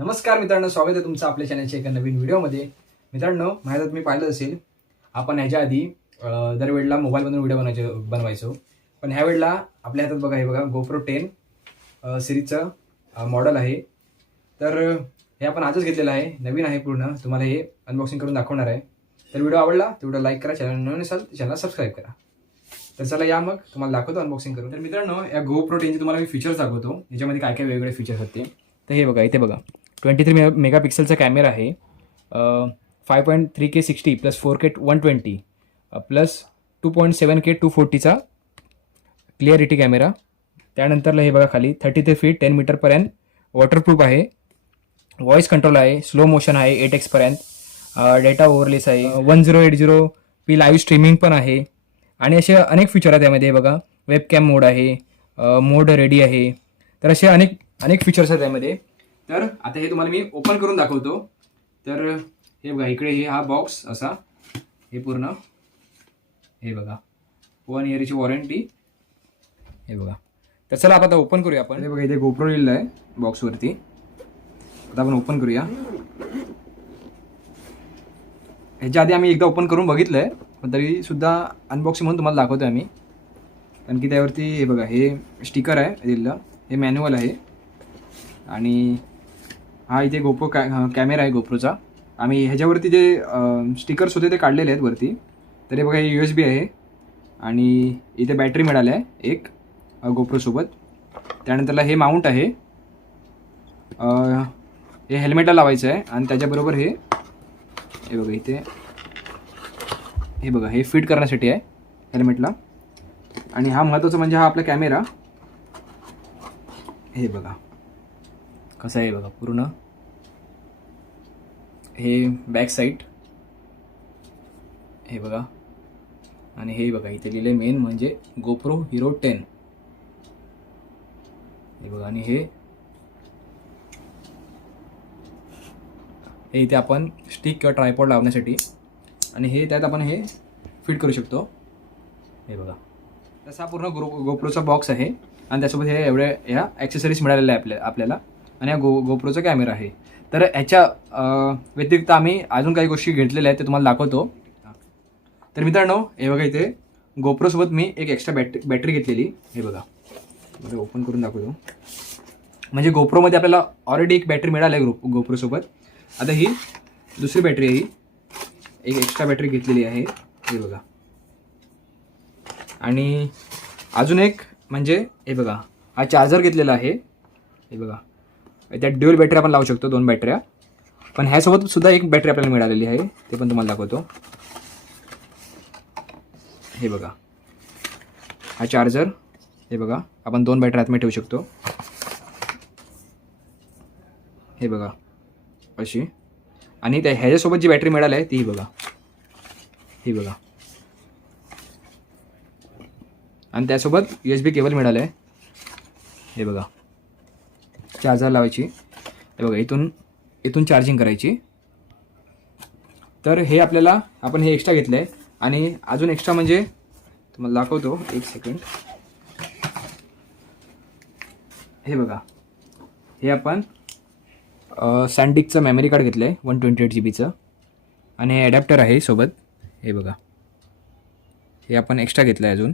नमस्कार मित्रांनो स्वागत आहे तुमचं आपल्या चॅनलच्या एका नवीन व्हिडिओमध्ये. मित्रांनो माझ्या तुम्ही पाहिलं असेल आपण ह्याच्या आधी दरवेळेला मोबाईलमधून व्हिडिओ बनवायचे बनवायचो. पण ह्या वेळेला आपल्या हातात बघा हे बघा गोप्रो टेन सिरीजचं मॉडेल आहे. तर हे आपण आजच घेतलेलं आहे नवीन आहे पूर्ण. तुम्हाला हे अनबॉक्सिंग करून दाखवणार आहे. तर व्हिडिओ आवडला तर व्हिडिओ लाईक करा चॅनल नवीन असाल तर चॅनल सबस्क्राईब करा. तर चला या मग तुम्हाला दाखवतो अनबॉक्सिंग करून. तर मित्रांनो या गो प्रोटीनचे तुम्हाला मी फीचर्स दाखवतो. याच्यामध्ये काय काय वेगवेगळे फीचर्स आहेत ते तर हे बघा इथे बघा. ट्वेंटी थ्री मेगा मेगापिक्सेलचा कॅमेरा आहे. Five point three K sixty plus four K one twenty plus two point seven K two फोर्टीचा clarity camera. त्यानंतरला हे बघा खाली थर्टी थ्री फीट टेन मीटरपर्यंत वॉटरप्रूफ आहे. व्हॉइस कंट्रोल आहे स्लो मोशन आहे एट एक्सपर्यंत डेटा ओव्हरलेस आहे. One zero eight zero P live streaming पण आहे. आणि असे अनेक फीचर आहेत त्यामध्ये बघा. वेब कॅम मोड आहे मोड रेडी आहे. तर असे अनेक अनेक फीचर्स आहेत त्यामध्ये तर आता हे तुम्हाला मी ओपन करून दाखवतो. तर हे बघा इकडे हे हा बॉक्स असा. हे पूर्ण. हे बघा. वन इयरची वॉरंटी हे बघा. तर चला आपण आता ओपन करूया आपण. हे बघा इथे गोप्रो लिहिलं आहे बॉक्सवरती आता आपण ओपन करूया. ह्याच्या आधी आम्ही एकदा ओपन करून बघितलं आहे पण तरीसुद्धा अनबॉक्सिंग म्हणून तुम्हाला दाखवतो आम्ही. कारण की त्यावरती हे बघा हे स्टिकर आहे दिलेलं हे मॅन्युअल आहे. आणि हा इथे गोप्रो कॅ कॅमेरा आहे गोप्रोचा. आम्ही ह्याच्यावरती जे स्टिकर्स होते ते काढलेले आहेत वरती. तर हे बघा हे यू एस बी आहे. आणि इथे बॅटरी मिळाली आहे एक गोप्रोसोबत. त्यानंतरला हे माउंट आहे. हे हेल्मेटला लावायचं आहे. आणि त्याच्याबरोबर हे हे बघा इथे. हे बघा हे फिट करण्यासाठी आहे हेल्मेटला आणि हा महत्त्वाचा म्हणजे हा आपला कॅमेरा. हे बघा. कसं आहे बघा पूर्ण. हे बॅक साईड हे बघा. आणि हे बघा इथे लिहिले मेन म्हणजे गोप्रो हिरो टेन हे बघा आणि हे हे इथे आपण स्टिक किंवा ट्रायपॉड लावण्यासाठी आणि हे त्यात आपण हे फिट करू शकतो. हे बघा. तसा पूर्ण ग्रो गोप्रोचा बॉक्स आहे. आणि त्यासोबत हे एवढ्या ह्या ॲक्सेसरीज मिळालेल्या आहे आपल्या आपल्याला. आणि हा गो गोप्रोचा कॅमेरा आहे. तर ह्याच्या व्यतिरिक्त आम्ही अजून काही गोष्टी घेतलेल्या आहेत ते तुम्हाला दाखवतो. तर मित्रांनो हे बघा इथे गोप्रोसोबत मी एक एक्स्ट्रा बॅटरी बॅटरी घेतलेली. हे बघा. बघा ओपन करून दाखवतो. म्हणजे गोप्रोमध्ये आपल्याला ऑलरेडी एक बॅटरी मिळाली आहे ग्रो गोप्रोसोबत. आता ही दुसरी बॅटरी आहे ही. एक एक्स्ट्रा बॅटरी घेतलेली आहे. हे बघा. आणि अजून एक म्हणजे हे बघा. हा चार्जर घेतलेला आहे. हे बघा. त्यात ड्युअल बॅटरी आपण लावू शकतो दोन बॅटऱ्या पण ह्यासोबत सुद्धा एक बॅटरी आपल्याला मिळालेली आहे. ते पण तुम्हाला दाखवतो. हे बघा. हा चार्जर हे बघा. आपण दोन बॅटरी आतमध्ये ठेवू शकतो. हे बघा. अशी. आणि त्या ह्याच्यासोबत जी बॅटरी मिळाली आहे ती बघा. ही बघा. आणि त्यासोबत यू एस बी केबल मिळालं आहे. हे बघा. चार्जर लावायची. हे बघा इथून इथून चार्जिंग करायची. तर हे आपल्याला आपण हे एक्स्ट्रा घेतलं आहे आणि अजून एक्स्ट्रा म्हणजे तुम्हाला दाखवतो एक सेकंड हे बघा. हे आपण सँडिकचं मेमरी कार्ड घेतलं आहे वन ट्वेंटी एट जी बीचं आणि हे ॲडॅप्टर आहे सोबत. हे बघा. हे आपण एक्स्ट्रा घेतलं आहे अजून.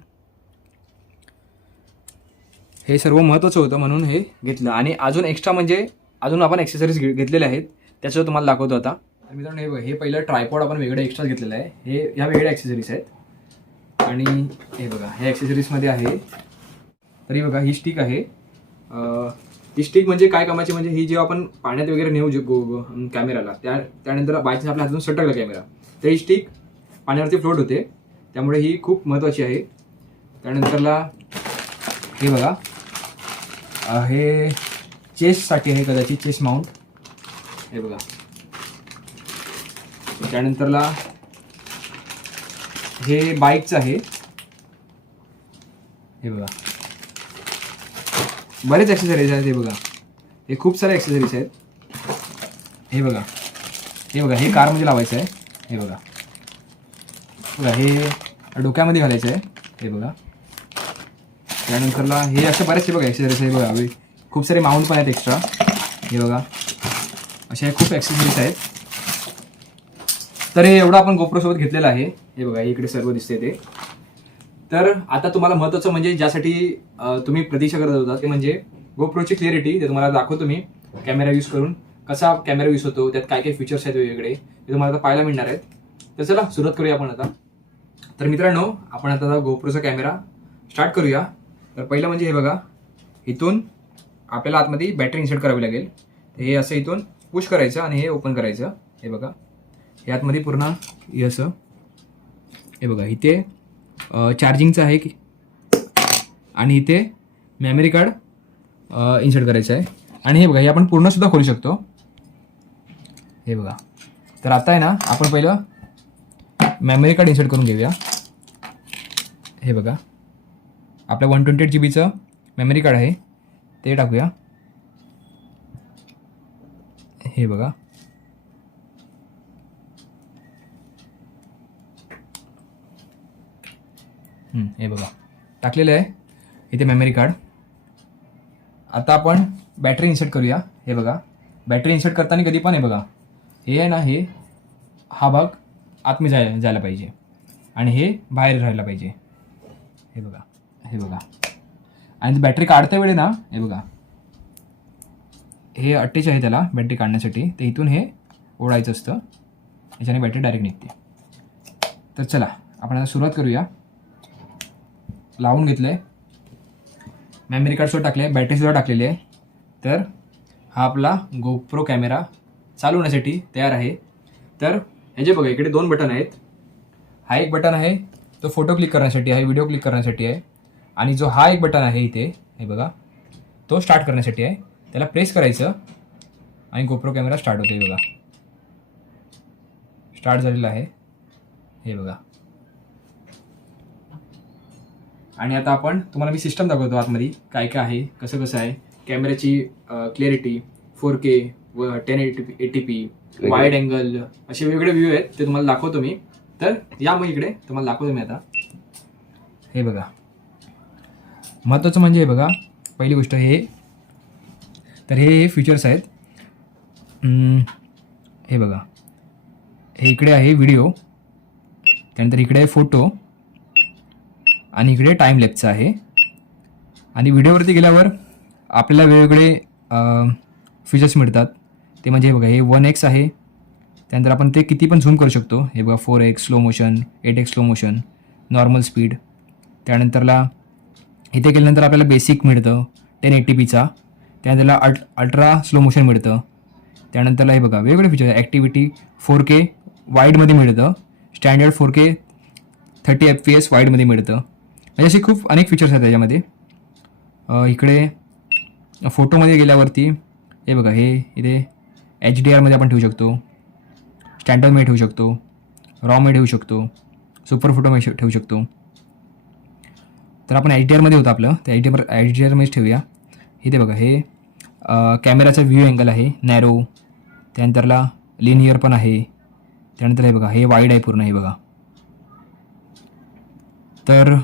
हे सर्व महत्त्वाचं होतं म्हणून हे घेतलं. आणि अजून एक्स्ट्रा म्हणजे अजून आपण ॲक्सेसरीज घे घेतलेले आहेत. त्याचं तुम्हाला दाखवतो आता. तर मित्रांनो हे हे पहिलं ट्रायपॉड आपण वेगळं एक्स्ट्रा घेतलेलं आहे. हे ह्या वेगळ्या ॲक्सेसरीज आहेत. आणि हे बघा हे ॲक्सेसरीजमध्ये आहे. तरी बघा ही स्टिक आहे. ही स्टिक म्हणजे काय कामाची? म्हणजे ही जेव्हा आपण पाण्यात वगैरे नेऊ जे गो कॅमेराला त्या त्यानंतर बायचान्स आपल्या हातून सटकला कॅमेरा तर ही स्टिक पाण्यावरती फ्लोट होते. त्यामुळे ही खूप महत्त्वाची आहे. त्यानंतरला हे बघा हे चेस्टसाठी आहे कदाचित चेस्ट माउंट हे बघा. त्यानंतरला हे बाईकचं आहे. हे बघा. बरेच ॲक्सेसरीज आहेत हे बघा. हे खूप सारे ॲक्सेसरीज आहेत. हे बघा. हे बघा हे कारमध्ये लावायचं आहे. हे बघा. बघा हे डोक्यामध्ये घालायचं आहे. हे बघा. त्यानंतरला हे असे बरेचसे बघा ॲक्सेसरीज आहे बघा. हवे खूप सारे माउंट पण आहेत एक्स्ट्रा हे बघा. अशा खूप ॲक्सेसरीज आहेत. तर हे एवढं आपण गोप्रोसोबत घेतलेलं आहे. हे बघा इकडे सर्व दिसते ते. तर आता तुम्हाला महत्त्वाचं म्हणजे ज्यासाठी तुम्ही प्रतीक्षा करत होता ते म्हणजे गोप्रोची क्लिअरिटी ते तुम्हाला दाखवतो मी. कॅमेरा यूज करून कसा कॅमेरा यूज होतो त्यात काय काय फीचर्स आहेत वेगवेगळे ते तुम्हाला आता पाहायला मिळणार आहेत. तर चला सुरुवात करूया आपण आता. तर मित्रांनो आपण आता गोप्रोचा कॅमेरा स्टार्ट करूया. तर पहिलं म्हणजे हे बघा इथून आपल्याला आतमध्ये बॅटरी इन्सर्ट करावी लागेल. तर हे असं इथून पुश करायचं आणि हे ओपन करायचं. हे बघा. हे आतमध्ये पूर्ण हे असं. हे बघा इथे चार्जिंगचं आहे. की आणि इथे मेमरी कार्ड इन्सर्ट करायचं आहे. आणि हे बघा हे आपण पूर्णसुद्धा खोलू शकतो. हे बघा. तर आता आहे ना आपण पहिलं मेमरी कार्ड इन्सर्ट करून घेऊया. हे बघा. आपलं वन ट्वेंटी एट जी बीचं मेमरी कार्ड आहे. ते टाकूया. हे बघा. हे बघा. टाकलेलं आहे. इथे मेमरी कार्ड आता आपण बॅटरी इन्सर्ट करूया. हे बघा. बॅटरी इन्सर्ट करताना कधी पण हे बघा. हे आहे ना हे हा भाग आतमध्ये जाय जायला पाहिजे. आणि हे बाहेर राहायला पाहिजे. हे बघा. हे बघा. आणि बॅटरी काढता वेळी ना हे बघा. हे अट्टेच आहे त्याला बॅटरी काढण्यासाठी. तर इथून हे ओढायचं असतं. याच्याने बॅटरी डायरेक्ट निघते. तर चला आपण आता सुरुवात करूया. लावून घेतलं आहे मेमरी कार्डसुद्धा टाकले बॅटरीसुद्धा टाकलेली आहे. तर हा आपला गोप्रो कॅमेरा चालवण्यासाठी तयार आहे. तर ह्याचे बघा इकडे दोन बटन आहेत. हा एक बटन आहे तो फोटो क्लिक करण्यासाठी आहे व्हिडिओ क्लिक करण्यासाठी आहे. आणि जो हा एक बटन आहे इथे हे बघा तो स्टार्ट करण्यासाठी आहे. त्याला प्रेस करायचं आणि गोप्रो कॅमेरा स्टार्ट होते बघा. स्टार्ट झालेला आहे. हे बघा. आणि आता आपण तुम्हाला मी सिस्टम दाखवतो आतमध्ये काय काय आहे कसं कसं आहे. कॅमेऱ्याची क्लिअरिटी फोर के व ten eighty eighty P wide angle असे वेगवेगळे व्ह्यू आहेत ते तुम्हाला दाखवतो मी. तर या मग इकडे तुम्हाला दाखवतो मी आता. हे बघा. महत्त्वाचं म्हणजे हे बघा पहिली गोष्ट हे. तर हे हे फीचर्स आहेत. हे बघा. हे इकडे आहे व्हिडिओ त्यानंतर इकडे आहे फोटो आणि इकडे टाईम लेपचं आहे. आणि व्हिडिओवरती गेल्यावर आपल्याला वेगवेगळे फीचर्स मिळतात. ते म्हणजे हे बघा हे वन एक्स आहे. त्यानंतर आपण ते किती पण झूम करू शकतो. हे बघा four X slow motion eight X slow motion normal speed त्यानंतरला इथे गेल्यानंतर आपल्याला बेसिक मिळतं. टेन एटी पीचा त्यानंतरला अल्ट अल्ट्रा स्लो मोशन मिळतं. त्यानंतरला हे बघा वेगवेगळे फीचर ॲक्टिव्हिटी फोर के वाईडमध्ये मिळतं. Standard four K thirty F P S वाईडमध्ये मिळतं. म्हणजे असे खूप अनेक फीचर्स आहेत त्याच्यामध्ये. इकडे फोटोमध्ये गेल्यावरती हे बघा हे इथे एच डी आरमध्ये आपण ठेवू शकतो. स्टँडर्डमध्ये ठेवू शकतो. रॉमध्ये ठेवू शकतो. सुपर फोटोमध्ये ठेवू शकतो. तर आपण आय टी आरमध्ये होतं आपलं. ते I T R H T आरमध्येच ठेवूया. इथे बघा हे कॅमेराचा व्ह्यू अँगल आहे नॅरो त्यानंतरला लिनियर पण आहे. त्यानंतर हे बघा हे वाईड आहे पूर्ण हे बघा. तर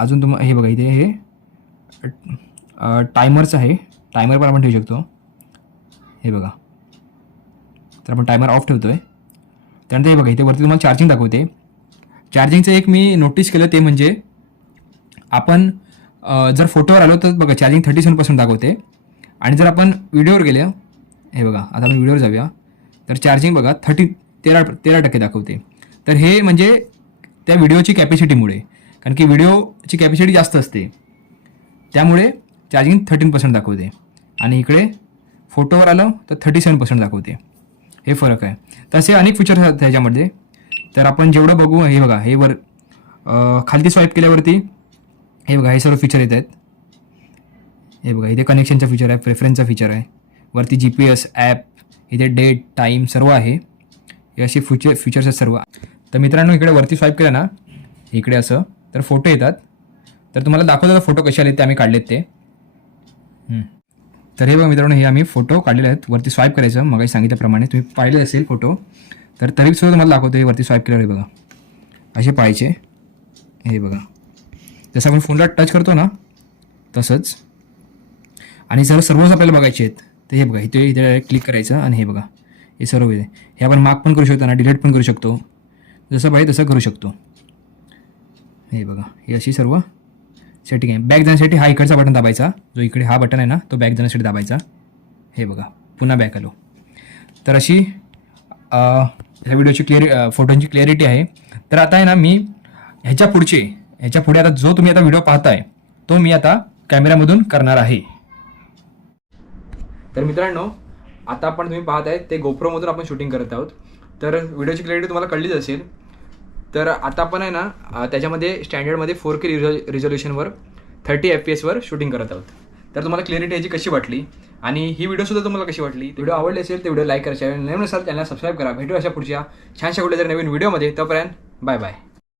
अजून तुम हे बघा इथे हे टायमरचं आहे. टायमर पण आपण ठेवू शकतो. हे बघा. तर आपण टायमर ऑफ ठेवतो आहे त्यानंतर हे बघा इथे वरती तुम्हाला चार्जिंग दाखवते. चार्जिंगचं एक मी नोटीस केलं ते म्हणजे आपण जर फोटोवर आलो तर बघा चार्जिंग थर्टी सेवन पर्सेंट दाखवते. आणि जर आपण व्हिडिओवर गेले हे बघा आता आपण व्हिडिओवर जाऊया. तर चार्जिंग बघा थर्टी तेरा तेरा टक्के दाखवते. तर हे म्हणजे त्या व्हिडिओची कॅपॅसिटीमुळे कारण की व्हिडिओची कॅपॅसिटी जास्त असते. त्यामुळे चार्जिंग थर्टीन पर्सेंट दाखवते. आणि इकडे फोटोवर आलं तर थर्टी सेवन पर्सेंट दाखवते. हे फरक आहे. तसे अनेक फीचर्स आहेत त्याच्यामध्ये. तर आपण जेवढं बघू हे बघा हे वर खालती स्वाईप केल्यावरती हे बघा हे सर्व फीचर येत आहेत. हे बघा इथे कनेक्शनचा फीचर आहे प्रेफरन्सचा फीचर आहे. वरती जी पी एस ॲप इथे डेट टाईम सर्व आहे. हे असे फीचर फीचर्स आहेत सर्व. तर मित्रांनो इकडे वरती स्वाईप केलं ना इकडे असं तर फोटो येतात. तर तुम्हाला दाखवतो फोटो कसे आले ते आम्ही काढलेत ते. तर हे बघा मित्रांनो हे आम्ही फोटो काढलेले आहेत. वरती स्वाईप करायचं मग सांगितल्याप्रमाणे तुम्ही पाहिले असेल फोटो तर तरी सुद्धा तुम्हाला दाखवतो हे वरती स्वाईप केल्यावर हे बघा. असे पाहायचे. हे बघा. जसं आपण फोनला टच करतो ना तसंच. आणि सर्व सर्वच आपल्याला बघायचे आहेत. तर हे बघा इथे इथे डायरेक्ट क्लिक करायचं आणि हे बघा. हे सर्व आहे हे आपण मार्क पण करू शकतो ना डिलीट पण करू शकतो. जसं पाहिजे तसं करू शकतो. हे बघा ही अशी सर्व सेटिंग आहे. बॅक जाण्यासाठी हा इकडचा बटन दाबायचा. जो इकडे हा बटन आहे ना तो बॅक जाण्यासाठी दाबायचा. हे बघा पुन्हा बॅक आलो. तर अशी ह्या व्हिडिओची क्लिअर फोटोंची क्लिअरिटी आहे. तर आता आहे ना मी ह्याच्या पुढचे ह्याच्या पुढे आता जो तुम्ही आता व्हिडिओ पाहताय तो मी आता कॅमेऱ्यामधून करणार आहे. तर मित्रांनो आता आपण तुम्ही पाहत आहे ते गोप्रोमधून आपण शूटिंग करत आहोत. तर व्हिडिओची क्लिअरिटी तुम्हाला कळलीच असेल. तर आता आपण आहे ना त्याच्यामध्ये स्टँडर्डमध्ये फोर के रिझॉ रिझोल्युशनवर थर्टी एफ पी एसवर शूटिंग करत आहोत. तर तुम्हाला क्लिअरिटी याची कशी वाटली? आणि ही व्हिडिओसुद्धा तुम्हाला कशी वाटली? व्हिडिओ आवडली असेल तर व्हिडिओ लाईक करा चॅनल नवीन असाल त्यांना सबस्क्राईब करा. भेटू अशा पुढच्या छानशा कुठल्या तरी नवीन व्हिडिओमध्ये तोपर्यंत बाय बाय